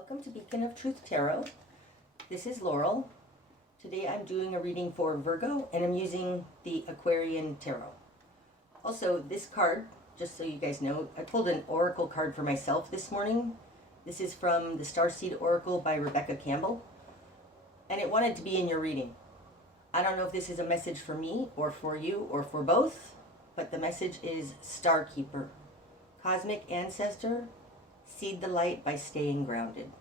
Welcome to Beacon of Truth Tarot. This is Laurel. Today I'm doing a reading for Virgo and I'm using the Aquarian Tarot. Also, this card, just so you guys know, I pulled an oracle card for myself this morning. This is from the Starseed Oracle by Rebecca Campbell. And it wanted to be in your reading. I don't know if this is a message for me or for you or for both, but the message is Star Keeper. Cosmic Ancestor, seed the light by staying grounded.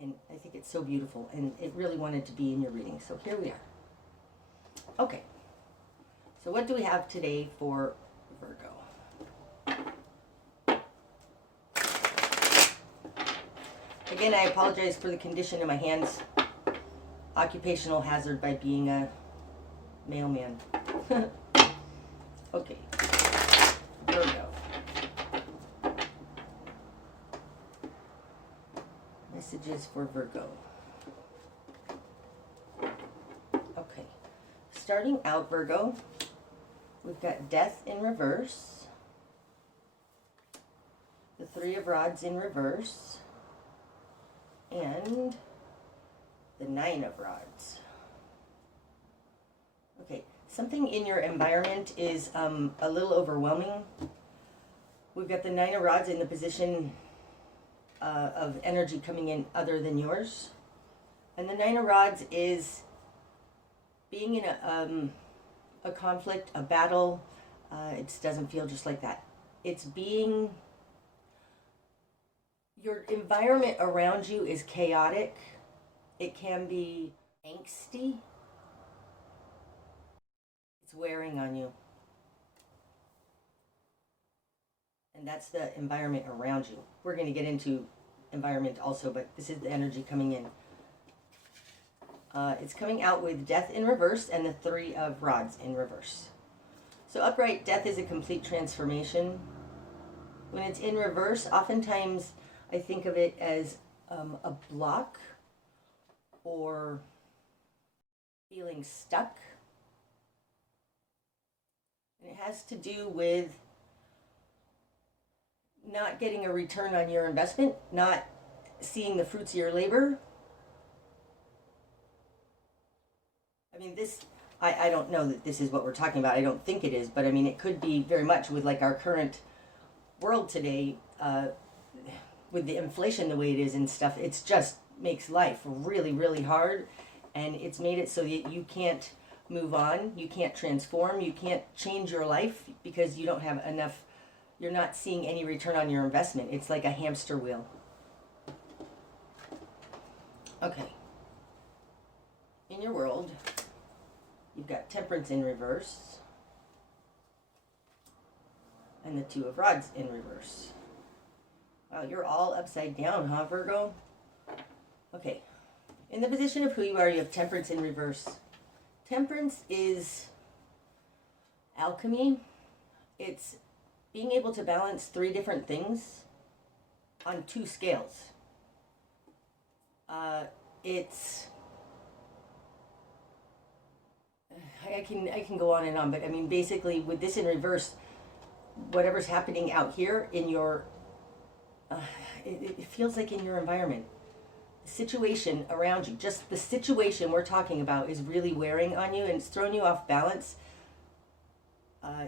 And I think it's so beautiful, and it really wanted to be in your reading. So here we are. Okay. So what do we have today for Virgo? Again, I apologize for the condition of my hands. Occupational hazard by being a mailman. Okay. Virgo. Messages for Virgo. Okay. Starting out, Virgo, we've got Death in reverse, the Three of Rods in reverse, and the Nine of Rods. Okay, something in your environment is a little overwhelming. We've got the Nine of Rods in the position of energy coming in other than yours. And the Nine of Rods is being in a conflict, a battle. It doesn't feel just like that. It's being, your environment around you is chaotic. It can be angsty. It's wearing on you. And that's the environment around you. We're going to get into environment also, but this is the energy coming in. It's coming out with Death in reverse and the Three of Rods in reverse. So upright, Death is a complete transformation. When it's in reverse, oftentimes I think of it as a block or feeling stuck. And it has to do with not getting a return on your investment, not seeing the fruits of your labor. I mean, this, I don't know that this is what we're talking about. I don't think it is, but I mean, it could be very much with like our current world today, with the inflation the way it is and stuff. It's just makes life really, really hard. And it's made it so that you can't move on, you can't transform, you can't change your life because you don't have enough. You're not seeing any return on your investment. It's like a hamster wheel. Okay. In your world, you've got Temperance in reverse and the Two of Rods in reverse. Wow, you're all upside down, huh, Virgo? Okay. In the position of who you are, you have Temperance in reverse. Temperance is alchemy. It's being able to balance three different things on two scales. I can go on and on, but I mean, basically with this in reverse, whatever's happening out here in your, it feels like in your environment, the situation around you, just the situation we're talking about is really wearing on you and it's thrown you off balance.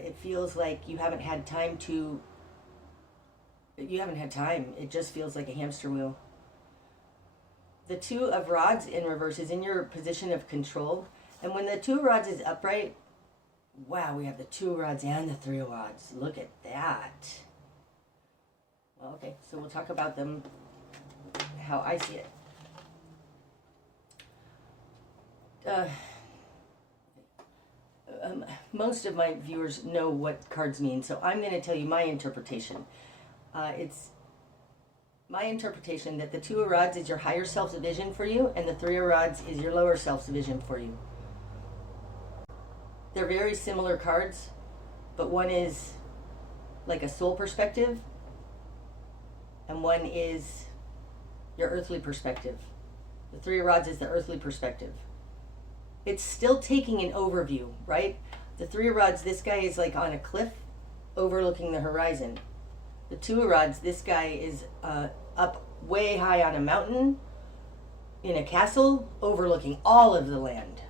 It feels like you haven't had time. It just feels like a hamster wheel. The Two of Rods in reverse is in your position of control. And when the Two of Rods is upright, wow, we have the Two of Rods and the Three of Rods. Look at that. Well, okay, so we'll talk about them how I see it. Most of my viewers know what cards mean, so I'm going to tell you my interpretation. It's my interpretation that the Two of Rods is your higher self's vision for you, and the Three of Rods is your lower self's vision for you. They're very similar cards, but one is like a soul perspective, and one is your earthly perspective. The Three of Rods is the earthly perspective. It's still taking an overview, right? The Three of Rods, this guy is like on a cliff overlooking the horizon. The Two of Rods, this guy is up way high on a mountain in a castle overlooking all of the land.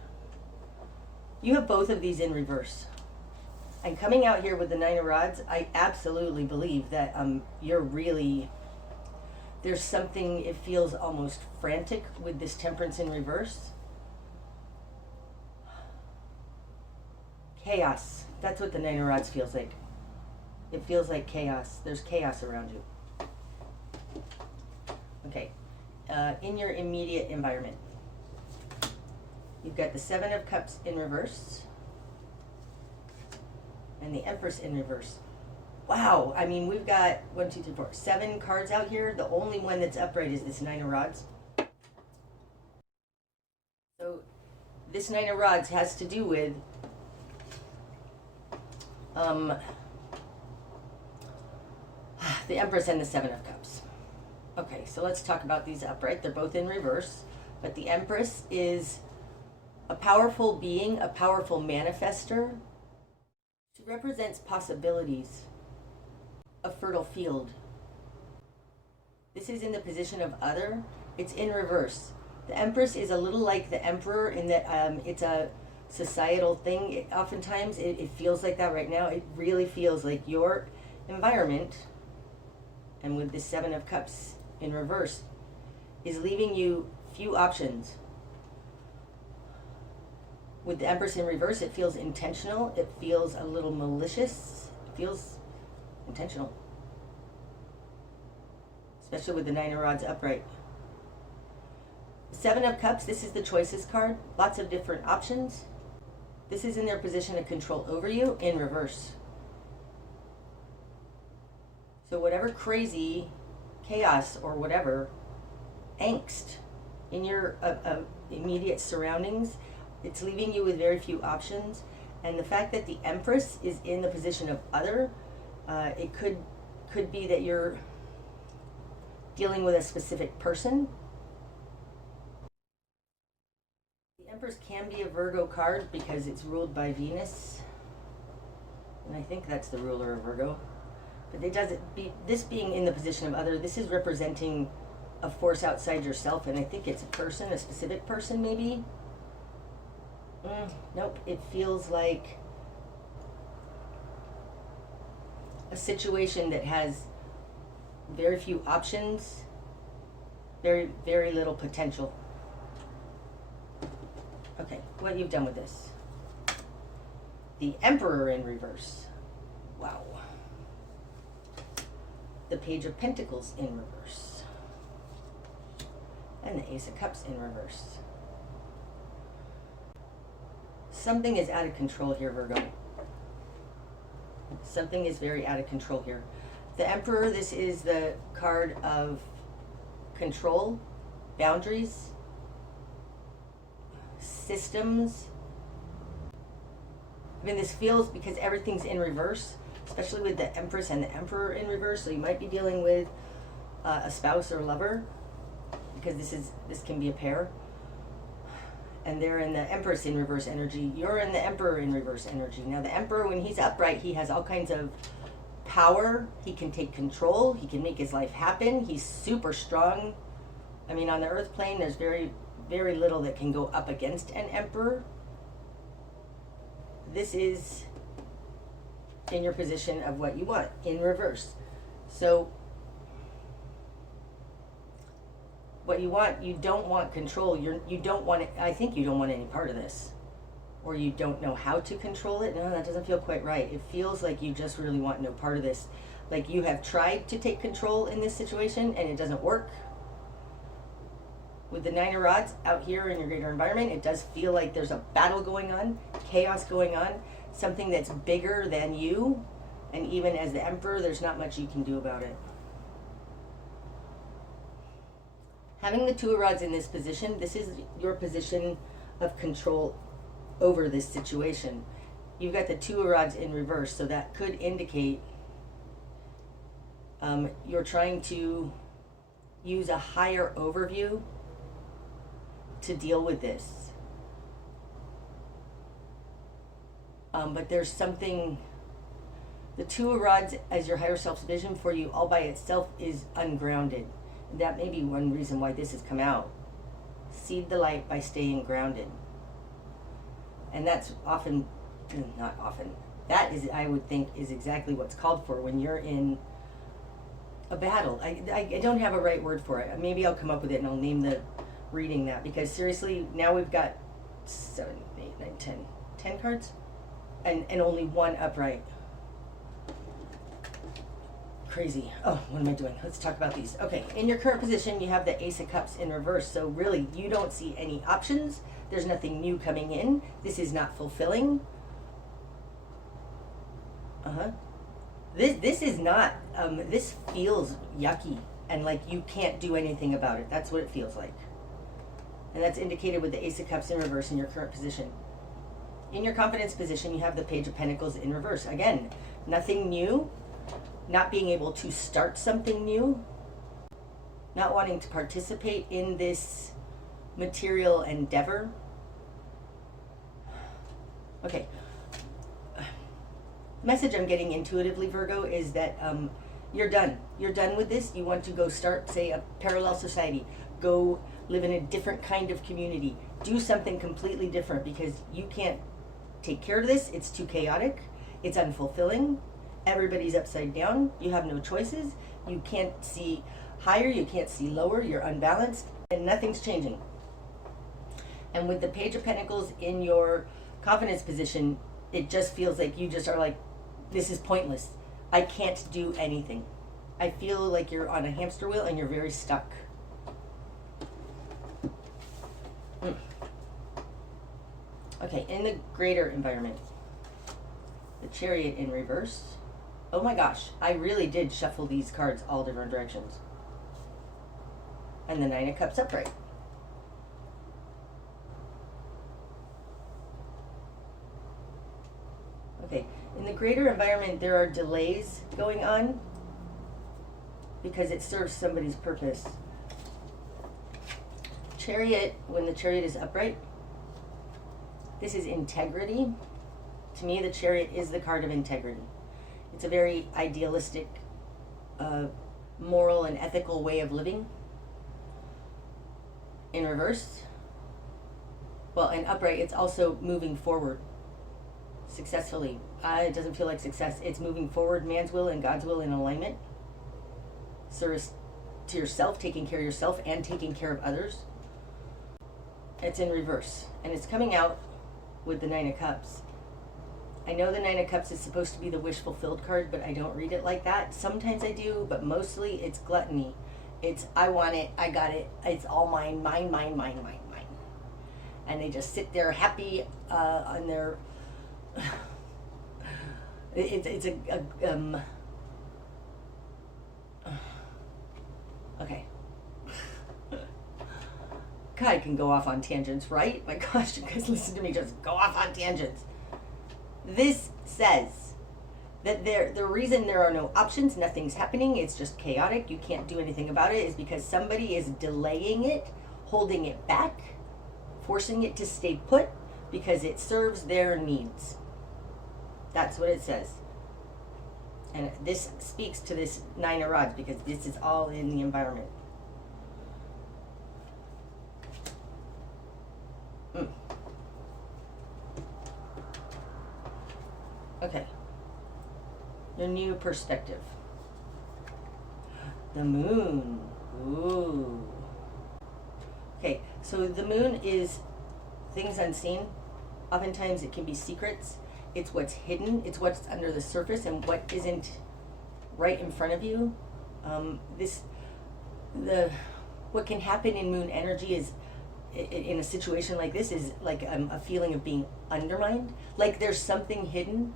You have both of these in reverse. And coming out here with the Nine of Rods, I absolutely believe that you're really, there's something, it feels almost frantic with this Temperance in reverse. Chaos. That's what the Nine of Rods feels like. It feels like chaos. There's chaos around you. Okay. In your immediate environment, you've got the Seven of Cups in reverse and the Empress in reverse. Wow. I mean, we've got 1, 2, 3, 4, 7 cards out here. The only one that's upright is this Nine of Rods. So this Nine of Rods has to do with the Empress and the Seven of Cups. Okay, so let's talk about these upright. They're both in reverse, but the Empress is a powerful being, a powerful manifester. She represents possibilities, a fertile field. This is in the position of other. It's in reverse. The Empress is a little like the Emperor in that it's a societal thing. Oftentimes it feels like that right now. It really feels like your environment, and with the Seven of Cups in reverse, is leaving you few options. With the Empress in reverse, it feels intentional. It feels a little malicious. It feels intentional. Especially with the Nine of Rods upright. Seven of Cups, this is the choices card. Lots of different options. This is in their position of control over you in reverse. So whatever crazy chaos or whatever angst in your immediate surroundings, it's leaving you with very few options. And the fact that the Empress is in the position of other, it could be that you're dealing with a specific person. The Empress can be a Virgo card because it's ruled by Venus, and I think that's the ruler of Virgo. But it doesn't be, this being in the position of other, this is representing a force outside yourself, and I think it's a person, a specific person maybe. Nope, it feels like a situation that has very few options, very, very little potential. Okay, what you've done with this. The Emperor in reverse. Wow. The Page of Pentacles in reverse. And the Ace of Cups in reverse. Something is out of control here, Virgo. Something is very out of control here. The Emperor, this is the card of control, boundaries, systems. I mean, this feels, because everything's in reverse, especially with the Empress and the Emperor in reverse, so you might be dealing with a spouse or lover, because this can be a pair. And they're in the Empress in reverse energy. You're in the Emperor in reverse energy. Now the Emperor, when he's upright, he has all kinds of power. He can take control. He can make his life happen. He's super strong. I mean, on the earth plane, there's very, very little that can go up against an Emperor. This is in your position of what you want, in reverse. So what you want, you don't want control. You don't want it. I think you don't want any part of this, or you don't know how to control it. No, that doesn't feel quite right. It feels like you just really want no part of this. Like you have tried to take control in this situation and it doesn't work. With the Nine of Rods out here in your greater environment, it does feel like there's a battle going on, chaos going on, something that's bigger than you. And even as the Emperor, there's not much you can do about it. Having the Two of Rods in this position, this is your position of control over this situation. You've got the Two of Rods in reverse, so that could indicate you're trying to use a higher overview to deal with this. But there's something The Two of Rods as your higher self's vision for you all by itself is ungrounded. That may be one reason why this has come out. Seed the light by staying grounded. And that's often, not often, that is, I would think, is exactly what's called for when you're in a battle. I don't have a right word for it. Maybe I'll come up with it and I'll name the reading that, because seriously, now we've got 7, 8, 9, 10 cards and only one upright. Crazy. Oh, what am I doing? Let's talk about these. Okay, in your current position, you have the Ace of Cups in reverse. So really, you don't see any options. There's nothing new coming in. This is not fulfilling. This is not, this feels yucky and like you can't do anything about it. That's what it feels like. And that's indicated with the Ace of Cups in reverse in your current position. In your confidence position, you have the Page of Pentacles in reverse. Again, nothing new. Not being able to start something new, not wanting to participate in this material endeavor. Okay. The message I'm getting intuitively, Virgo, is that you're done. You're done with this. You want to go start, say, a parallel society. Go live in a different kind of community. Do something completely different because you can't take care of this. It's too chaotic. It's unfulfilling. Everybody's upside down. You have no choices. You can't see higher. You can't see lower. You're unbalanced. And nothing's changing. And with the Page of Pentacles in your confidence position, it just feels like you just are like, this is pointless. I can't do anything. I feel like you're on a hamster wheel and you're very stuck. Okay, in the greater environment, the Chariot in reverse. Oh my gosh, I really did shuffle these cards all different directions. And the Nine of Cups upright. Okay, in the greater environment, there are delays going on because it serves somebody's purpose. Chariot, when the Chariot is upright, this is integrity. To me, the Chariot is the card of integrity. It's a very idealistic, moral and ethical way of living. In reverse, well, in upright, it's also moving forward successfully. It doesn't feel like success. It's moving forward, man's will and God's will in alignment. Service to yourself, taking care of yourself and taking care of others. It's in reverse, and it's coming out with the Nine of Cups. I know the Nine of Cups is supposed to be the wish fulfilled card, but I don't read it like that. Sometimes I do, but mostly it's gluttony. It's, I want it, I got it, it's all mine, mine, mine, mine, mine, mine. And they just sit there happy on their... Okay. God, I can go off on tangents, right? My gosh, you guys listen to me just go off on tangents. This says that the reason there are no options, nothing's happening, it's just chaotic, you can't do anything about it, is because somebody is delaying it, holding it back, forcing it to stay put because it serves their needs. That's what it says. And this speaks to this Nine of Rods because this is all in the environment. Okay. Your new perspective. The moon. Ooh. Okay, so the moon is things unseen. Oftentimes it can be secrets. It's what's hidden. It's what's under the surface and what isn't right in front of you. What can happen in moon energy is, in a situation like this, is like a feeling of being undermined. Like there's something hidden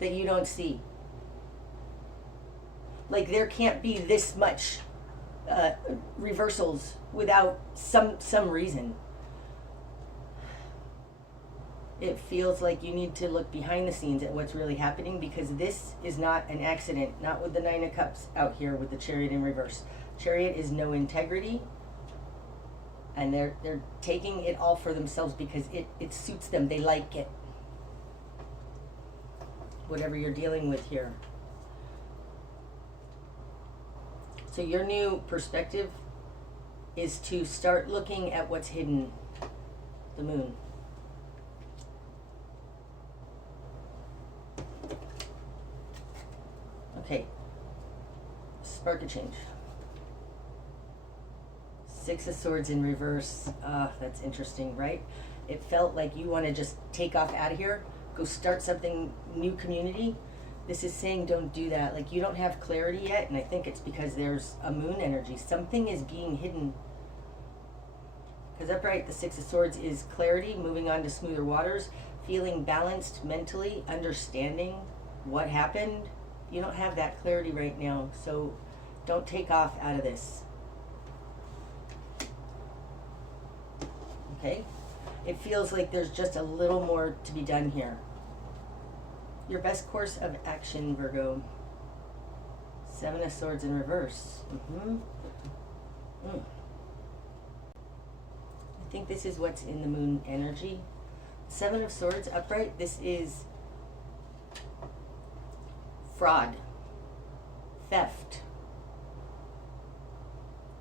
that you don't see. Like there can't be this much reversals without some reason. It feels like you need to look behind the scenes at what's really happening because this is not an accident. Not with the Nine of Cups out here with the Chariot in reverse. Chariot is no integrity. And they're taking it all for themselves because it suits them. They like it. Whatever you're dealing with here. So your new perspective is to start looking at what's hidden, the moon. Okay, spark a change. Six of Swords in reverse. That's interesting, right? It felt like you want to just take off out of here, go start something new community. This is saying don't do that. Like, you don't have clarity yet, and I think it's because there's a moon energy. Something is being hidden. Because upright, the Six of Swords is clarity, moving on to smoother waters, feeling balanced mentally, understanding what happened. You don't have that clarity right now, so don't take off out of this. Okay? It feels like there's just a little more to be done here. Your best course of action, Virgo. Seven of Swords in reverse. I think this is what's in the moon energy. Seven of Swords upright, this is fraud, theft,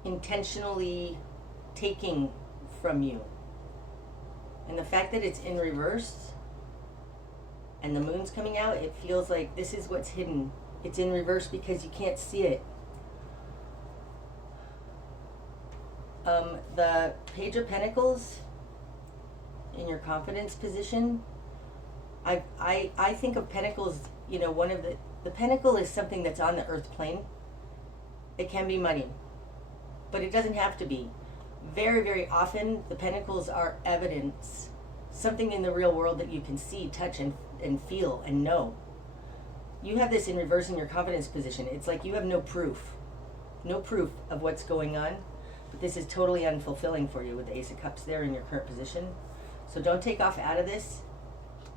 intentionally taking from you. And the fact that it's in reverse and the moon's coming out, it feels like this is what's hidden. It's in reverse because you can't see it. The Page of Pentacles in your confidence position, I think of Pentacles, you know, one of the Pentacle is something that's on the earth plane. It can be money, but it doesn't have to be. Very, very often, the Pentacles are evidence, something in the real world that you can see, touch, and feel, and know. You have this in reverse in your confidence position. It's like you have no proof of what's going on, but this is totally unfulfilling for you with the Ace of Cups there in your current position. So don't take off out of this.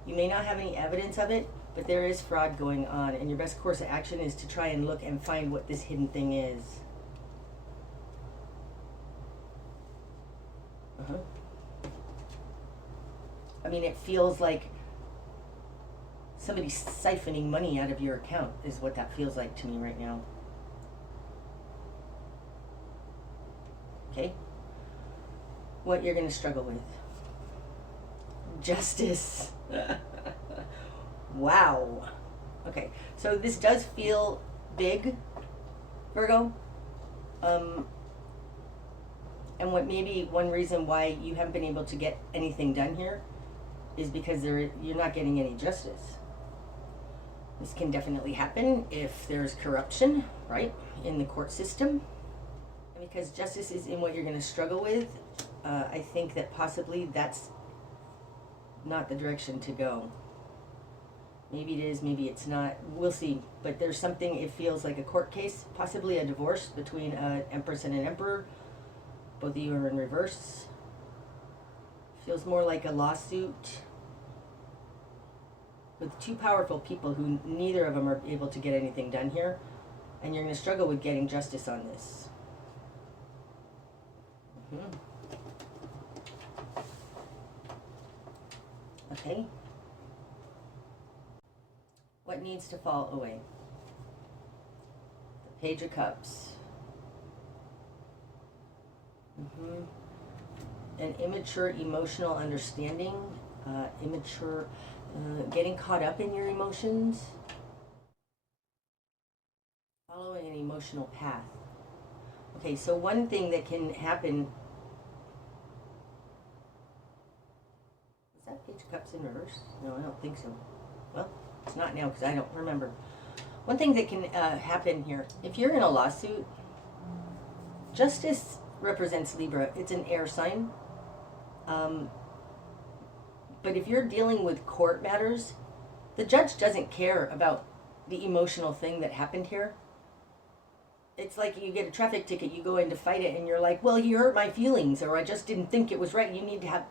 You may not have any evidence of it, but there is fraud going on, and your best course of action is to try and look and find what this hidden thing is. I mean, it feels like somebody's siphoning money out of your account is what that feels like to me right now. Okay? What you're going to struggle with. Justice. Wow. Okay, so this does feel big, Virgo. And what maybe one reason why you haven't been able to get anything done here is because you're not getting any justice. This can definitely happen if there's corruption, right, in the court system. And because justice is in what you're going to struggle with, I think that possibly that's not the direction to go. Maybe it is, maybe it's not. We'll see. But there's something, it feels like a court case, possibly a divorce between an Empress and an Emperor. Both of you are in reverse. Feels more like a lawsuit with two powerful people who neither of them are able to get anything done here. And you're going to struggle with getting justice on this. Okay. What needs to fall away? The Page of Cups. An immature emotional understanding, getting caught up in your emotions, following an emotional path. Okay, so one thing that can happen, is that Page of Cups in reverse? No, I don't think so. Well, it's not now because I don't remember. One thing that can happen here, if you're in a lawsuit, justice represents Libra. It's an air sign. But if you're dealing with court matters, the judge doesn't care about the emotional thing that happened here. It's like you get a traffic ticket, you go in to fight it, and you're like, well, you hurt my feelings, or I just didn't think it was right. You need to have...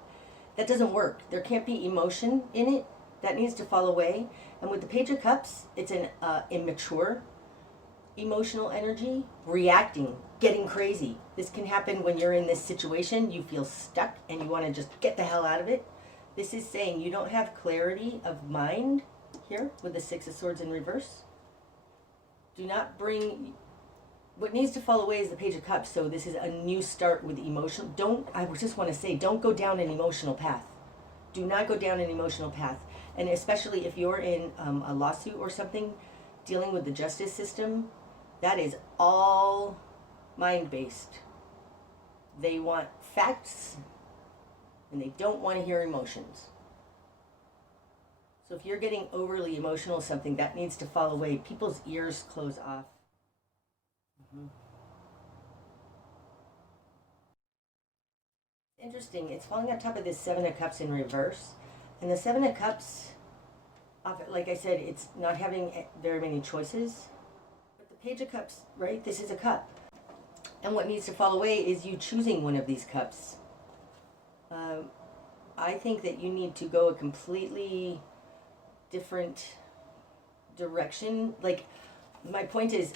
That doesn't work. There can't be emotion in it. That needs to fall away. And with the Page of Cups, it's an immature emotional energy, reacting, getting crazy. This can happen when you're in this situation, you feel stuck and you want to just get the hell out of it. This is saying you don't have clarity of mind here with the Six of Swords in reverse. Do not bring what needs to fall away is the Page of Cups. So this is a new start with emotional. I just want to say, don't go down an emotional path. Do not go down an emotional path. And especially if you're in a lawsuit or something, dealing with the justice system, that is all mind-based. They want facts, and they don't want to hear emotions. So if you're getting overly emotional something, that needs to fall away. People's ears close off. Interesting, it's falling on top of this Seven of Cups in reverse. And the Seven of Cups, like I said, it's not having very many choices. But the Page of Cups, right, this is a cup. And what needs to fall away is you choosing one of these cups. I think that you need to go a completely different direction. Like, my point is,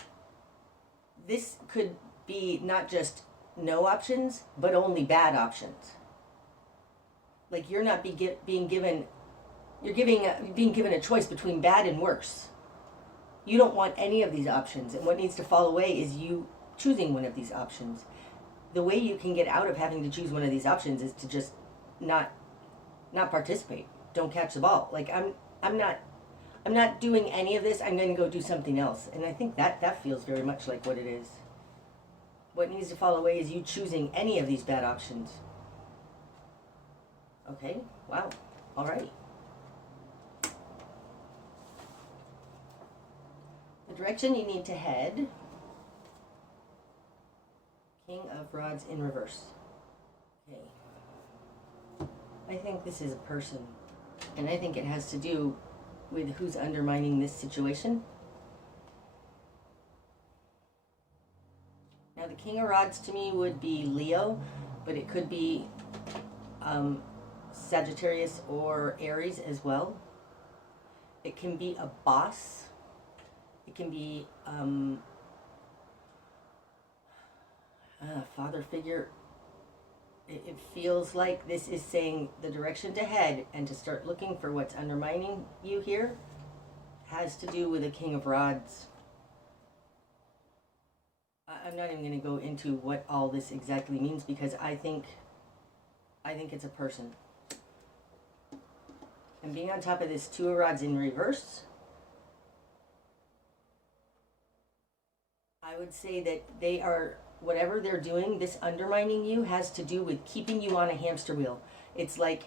this could be not just no options, but only bad options. Like, you're not being given a choice between bad and worse. You don't want any of these options, and what needs to fall away is you choosing one of these options. The way you can get out of having to choose one of these options is to just not participate. Don't catch the ball. Like, I'm not doing any of this. I'm going to go do something else. And I think that feels very much like what it is. What needs to fall away is you choosing any of these bad options. Okay, wow, all right. The direction you need to head, King of Rods in reverse. Okay. I think this is a person, and I think it has to do with who's undermining this situation. Now, the King of Rods to me would be Leo, but it could be Sagittarius or Aries as well. It can be a boss. It can be a father figure. It feels like this is saying the direction to head and to start looking for what's undermining you here has to do with the King of Rods. I'm not even going to go into what all this exactly means, because I think it's a person. And being on top of this Two of Rods in reverse, I would say that they are, whatever they're doing, this undermining you has to do with keeping you on a hamster wheel. It's like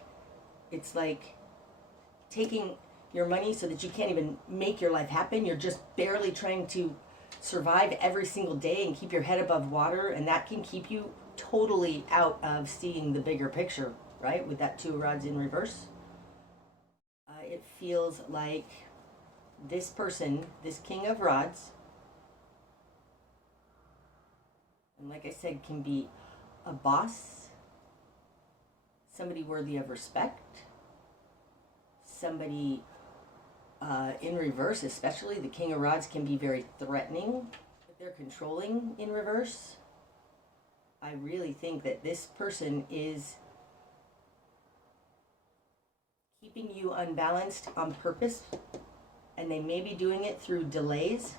taking your money so that you can't even make your life happen. You're just barely trying to survive every single day and keep your head above water, and that can keep you totally out of seeing the bigger picture, right? With that Two of Rods in reverse. It feels like this person, this King of Rods, and like I said, can be a boss, somebody worthy of respect, somebody in reverse, especially the King of Rods can be very threatening. If they're controlling in reverse, I really think that this person is keeping you unbalanced on purpose, and they may be doing it through delays.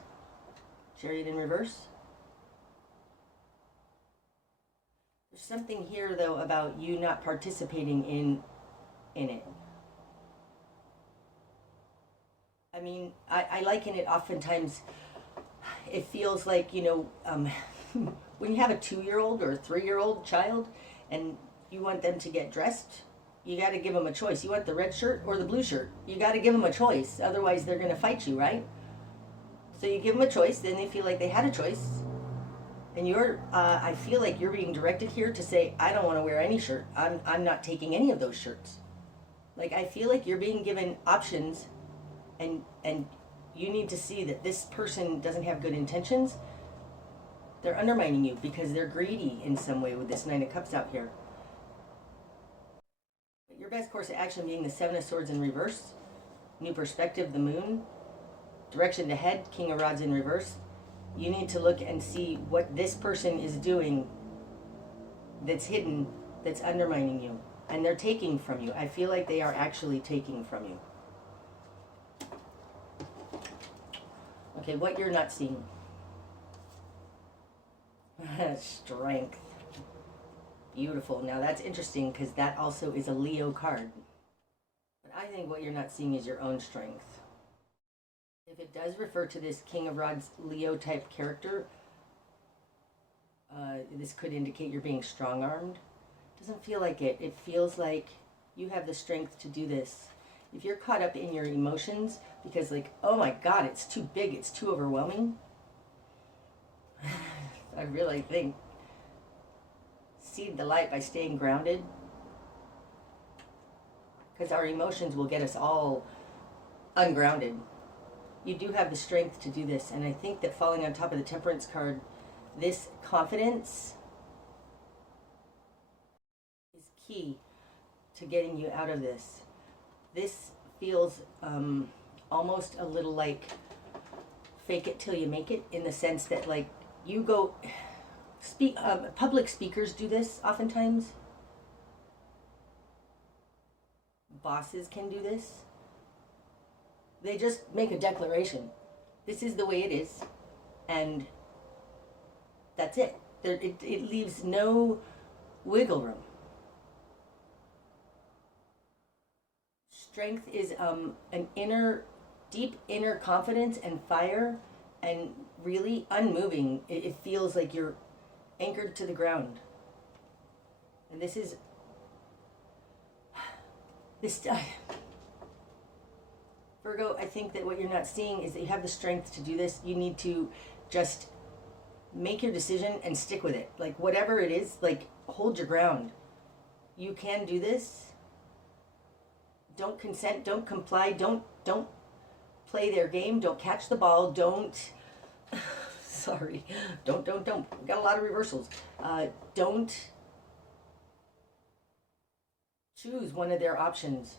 Chariot in reverse. There's something here, though, about you not participating in it. I mean, I liken it oftentimes, it feels like, when you have a 2-year-old or a 3-year-old child and you want them to get dressed, you got to give them a choice. You want the red shirt or the blue shirt? You got to give them a choice. Otherwise, they're going to fight you, right? So you give them a choice, then they feel like they had a choice. And I feel like you're being directed here to say, I don't want to wear any shirt. I'm not taking any of those shirts. Like, I feel like you're being given options, and you need to see that this person doesn't have good intentions. They're undermining you because they're greedy in some way with this Nine of Cups out here. Your best course of action being the Seven of Swords in reverse, new perspective, the Moon, direction to head, King of Rods in reverse. You need to look and see what this person is doing that's hidden, that's undermining you. And they're taking from you. I feel like they are actually taking from you. Okay, what you're not seeing. Strength. Beautiful. Now that's interesting because that also is a Leo card. But I think what you're not seeing is your own strength. If it does refer to this King of Rods Leo type character, this could indicate you're being strong-armed. Doesn't feel like it. It feels like you have the strength to do this. If you're caught up in your emotions because like, oh my God, it's too big, it's too overwhelming, I really think seed the light by staying grounded, because our emotions will get us all ungrounded. You do have the strength to do this, and I think that falling on top of the Temperance card, this confidence is key to getting you out of this. This feels almost a little like fake it till you make it, in the sense that like you go speak. Public speakers do this oftentimes. Bosses can do this. They just make a declaration. This is the way it is, and that's it. It leaves no wiggle room. Strength is an deep inner confidence and fire, and really unmoving. It feels like you're anchored to the ground. And this Virgo, I think that what you're not seeing is that you have the strength to do this. You need to just make your decision and stick with it. Like whatever it is, like hold your ground. You can do this. Don't consent, don't comply, don't play their game, don't catch the ball, don't sorry, don't. We've got a lot of reversals. Don't choose one of their options.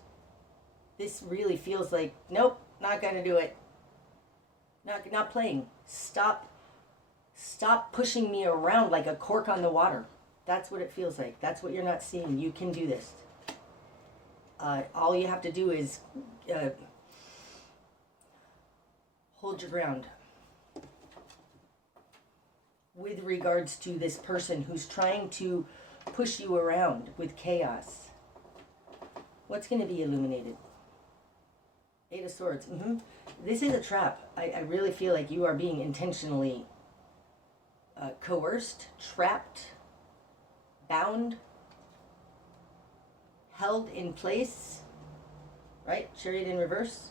This really feels like, nope, not gonna do it. Not playing. Stop pushing me around like a cork on the water. That's what it feels like. That's what you're not seeing. You can do this. All you have to do is hold your ground with regards to this person who's trying to push you around with chaos. What's going to be illuminated? Eight of Swords. This is a trap. I really feel like you are being intentionally coerced, trapped, bound, held in place, right? Chariot in reverse.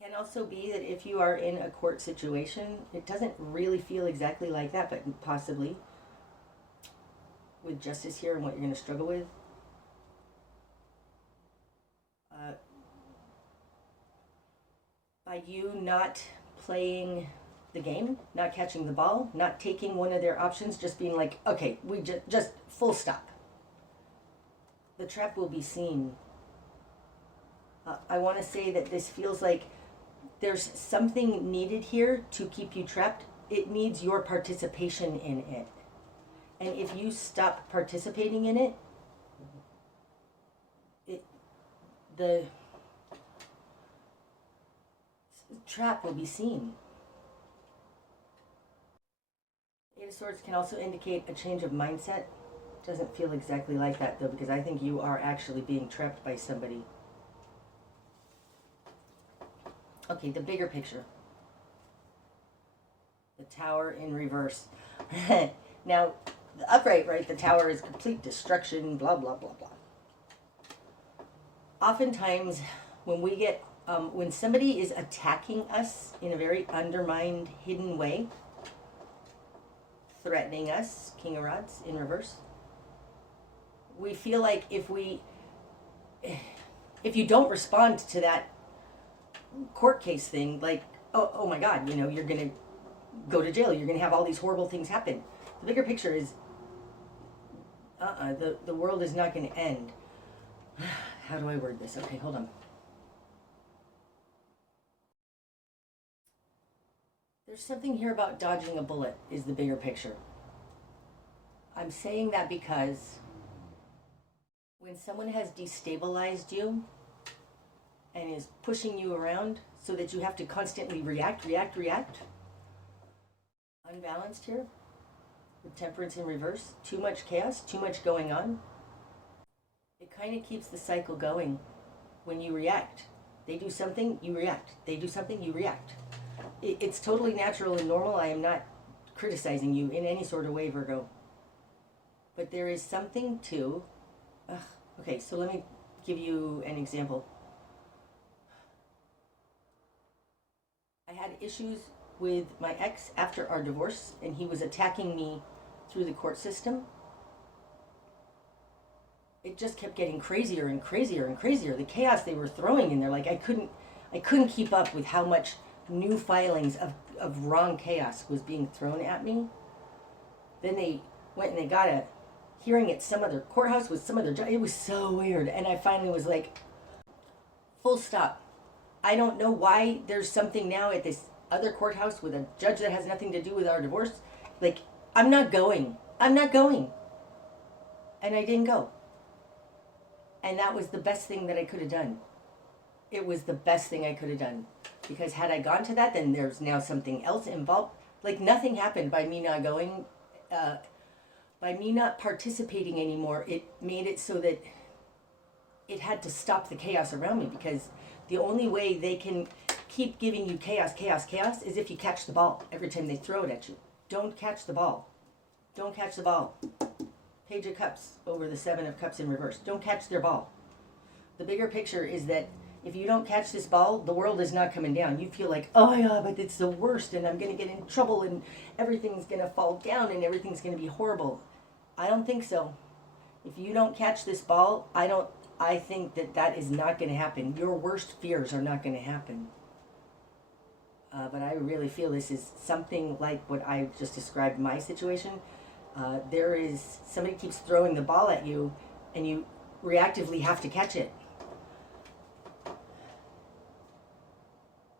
Can also be that if you are in a court situation, it doesn't really feel exactly like that, but possibly with justice here and what you're going to struggle with. By you not playing the game, not catching the ball, not taking one of their options, just being like, okay, we just full stop. The trap will be seen. I want to say that this feels like there's something needed here to keep you trapped. It needs your participation in it. And if you stop participating in it, the trap will be seen. Eight of Swords can also indicate a change of mindset. Doesn't feel exactly like that though, because I think you are actually being trapped by somebody. Okay, the bigger picture. The Tower in reverse. Now, the upright, right, the Tower is complete destruction, blah, blah, blah, blah. Oftentimes, when we get, when somebody is attacking us in a very undermined, hidden way, threatening us, King of Rods in reverse, we feel like if you don't respond to that court case thing, like, oh my God, you know, you're going to go to jail, you're going to have all these horrible things happen. The bigger picture is, the world is not going to end. How do I word this? Okay, hold on. There's something here about dodging a bullet is the bigger picture. I'm saying that because when someone has destabilized you and is pushing you around so that you have to constantly react, unbalanced here with Temperance in reverse. Too much chaos, too much going on. It kind of keeps the cycle going when you react. They do something, you react. They do something, you react. It's totally natural and normal. I am not criticizing you in any sort of way, Virgo. But there is something to... okay, so let me give you an example. I had issues with my ex after our divorce, and he was attacking me through the court system. It just kept getting crazier and crazier and crazier. The chaos they were throwing in there, like I couldn't keep up with how much new filings of wrong chaos was being thrown at me. Then they went and they got a hearing at some other courthouse with some other judge. It was so weird. And I finally was like, full stop. I don't know why there's something now at this other courthouse with a judge that has nothing to do with our divorce. Like, I'm not going. I'm not going. And I didn't go. And that was the best thing that I could have done. It was the best thing I could have done. Because had I gone to that, then there's now something else involved. Like, nothing happened by me not going. By me not participating anymore, it made it so that it had to stop the chaos around me, because the only way they can keep giving you chaos, chaos, chaos is if you catch the ball every time they throw it at you. Don't catch the ball. Don't catch the ball. Page of Cups over the Seven of Cups in reverse. Don't catch their ball. The bigger picture is that if you don't catch this ball, the world is not coming down. You feel like, oh my God, but it's the worst and I'm going to get in trouble and everything's going to fall down and everything's going to be horrible. I don't think so. If you don't catch this ball, I think that is not going to happen. Your worst fears are not going to happen. But I really feel this is something like what I just described my situation. There is, somebody keeps throwing the ball at you and you reactively have to catch it.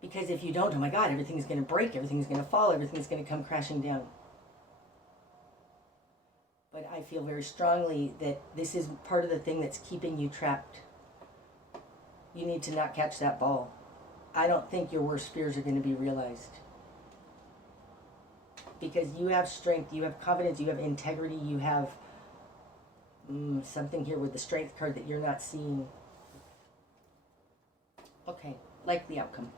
Because if you don't, oh my God, everything's going to break, everything's going to fall, everything's going to come crashing down. But I feel very strongly that this is part of the thing that's keeping you trapped. You need to not catch that ball. I don't think your worst fears are going to be realized. Because you have strength, you have confidence, you have integrity, you have something here with the Strength card that you're not seeing. Okay, like the outcome.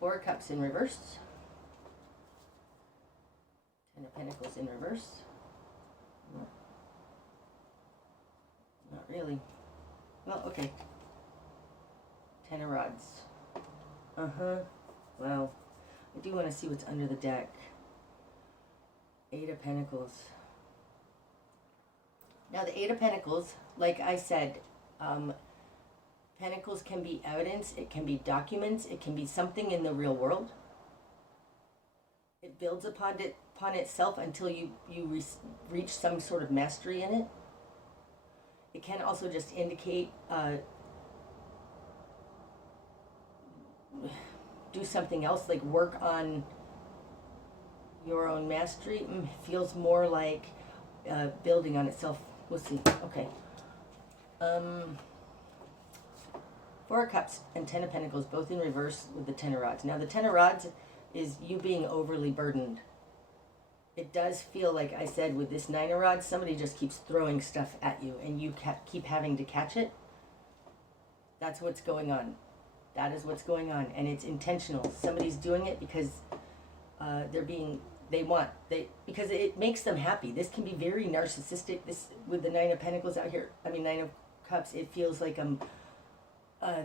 Four of Cups in reverse. Ten of Pentacles in reverse. Not really. Well, okay. Ten of Rods. Well, I do want to see what's under the deck. Eight of Pentacles. Now, the Eight of Pentacles, like I said, Pentacles can be evidence, it can be documents, it can be something in the real world. It builds upon itself until you reach some sort of mastery in it. It can also just indicate do something else, like work on your own mastery. Feels more like building on itself. We'll see. Okay. Four of Cups and Ten of Pentacles, both in reverse with the Ten of Rods. Now, the Ten of Rods is you being overly burdened. It does feel like I said with this Nine of Rods, somebody just keeps throwing stuff at you and you keep having to catch it. That's what's going on. That is what's going on, and it's intentional. Somebody's doing it because because it makes them happy. This can be very narcissistic. This with the Nine of Pentacles out here. I mean, Nine of Cups. It feels like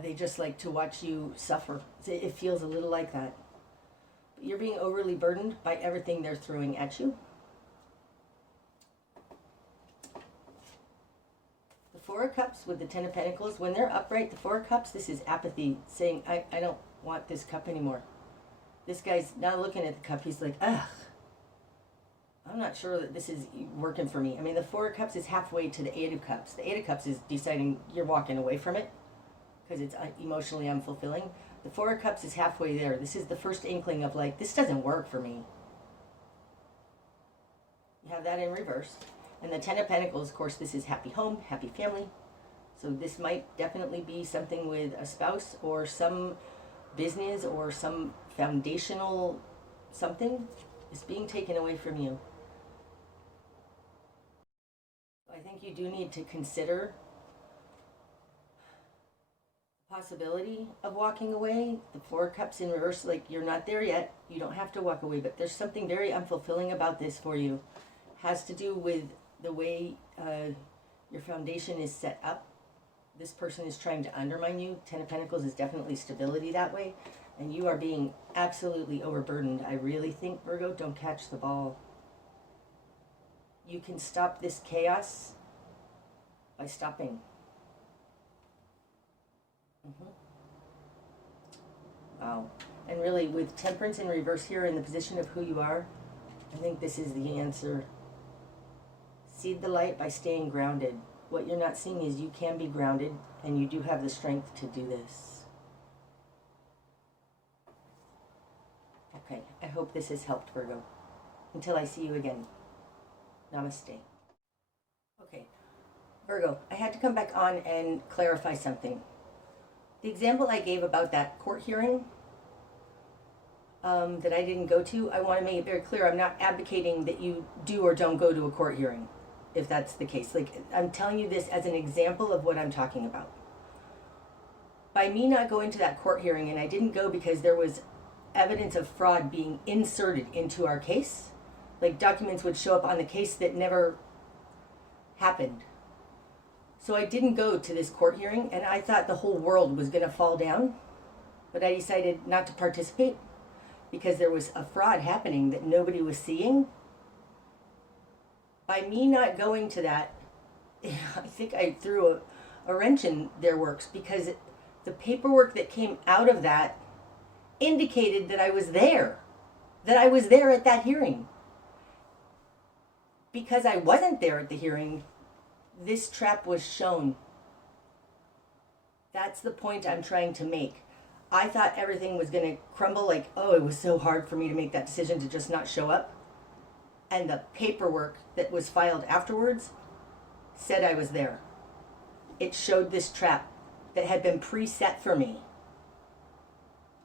they just like to watch you suffer. It feels a little like that. But you're being overly burdened by everything they're throwing at you. The Four of Cups with the Ten of Pentacles, when they're upright, the Four of Cups, this is apathy, saying, I don't want this cup anymore. This guy's not looking at the cup, he's like, ugh, I'm not sure that this is working for me. I mean, the Four of Cups is halfway to the Eight of Cups. The Eight of Cups is deciding you're walking away from it because it's emotionally unfulfilling. The Four of Cups is halfway there. This is the first inkling of like, this doesn't work for me. You have that in reverse. And the Ten of Pentacles, of course, this is happy home, happy family. So this might definitely be something with a spouse or some business or some foundational something is being taken away from you. I think you do need to consider the possibility of walking away. The Four of Cups in reverse, like you're not there yet. You don't have to walk away, but there's something very unfulfilling about this for you. It has to do with the way your foundation is set up. This person is trying to undermine you. Ten of Pentacles is definitely stability that way. And you are being absolutely overburdened. I really think, Virgo, don't catch the ball. You can stop this chaos by stopping. Wow. And really, with Temperance in reverse here in the position of who you are, I think this is the answer. Seed the light by staying grounded. What you're not seeing is you can be grounded, and you do have the strength to do this. Okay, I hope this has helped, Virgo. Until I see you again. Namaste. Okay, Virgo, I had to come back on and clarify something. The example I gave about that court hearing that I didn't go to, I want to make it very clear, I'm not advocating that you do or don't go to a court hearing, if that's the case. Like, I'm telling you this as an example of what I'm talking about. By me not going to that court hearing, and I didn't go because there was evidence of fraud being inserted into our case, like documents would show up on the case that never happened. So I didn't go to this court hearing, and I thought the whole world was going to fall down, but I decided not to participate because there was a fraud happening that nobody was seeing. By me not going to that, I think I threw a wrench in their works, because the paperwork that came out of that indicated that I was there at that hearing. Because I wasn't there at the hearing, this trap was shown. That's the point I'm trying to make. I thought everything was going to crumble, like, oh, it was so hard for me to make that decision to just not show up. And the paperwork that was filed afterwards said I was there. It showed this trap that had been preset for me.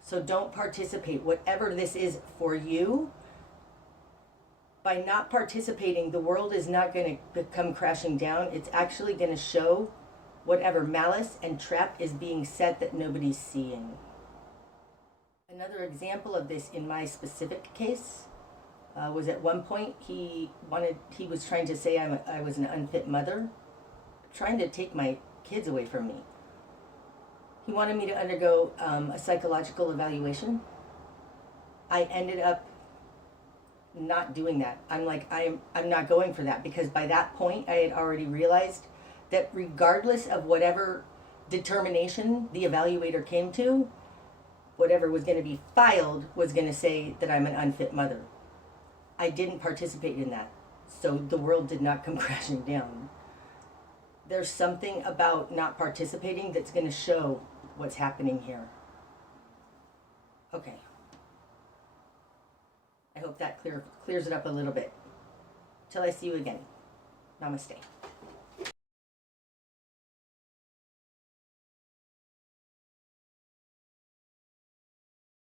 So don't participate, whatever this is for you. By not participating, the world is not going to come crashing down. It's actually going to show whatever malice and trap is being set that nobody's seeing. Another example of this in my specific case was at one point he was trying to say I was an unfit mother, trying to take my kids away from me. He wanted me to undergo a psychological evaluation. I ended up not doing that. I'm like, I'm not going for that, because by that point I had already realized that regardless of whatever determination the evaluator came to, whatever was going to be filed was going to say that I'm an unfit mother. I didn't participate in that, so the world did not come crashing down. There's something about not participating that's going to show what's happening here. Okay. I hope that clears it up a little bit. Till I see you again. Namaste.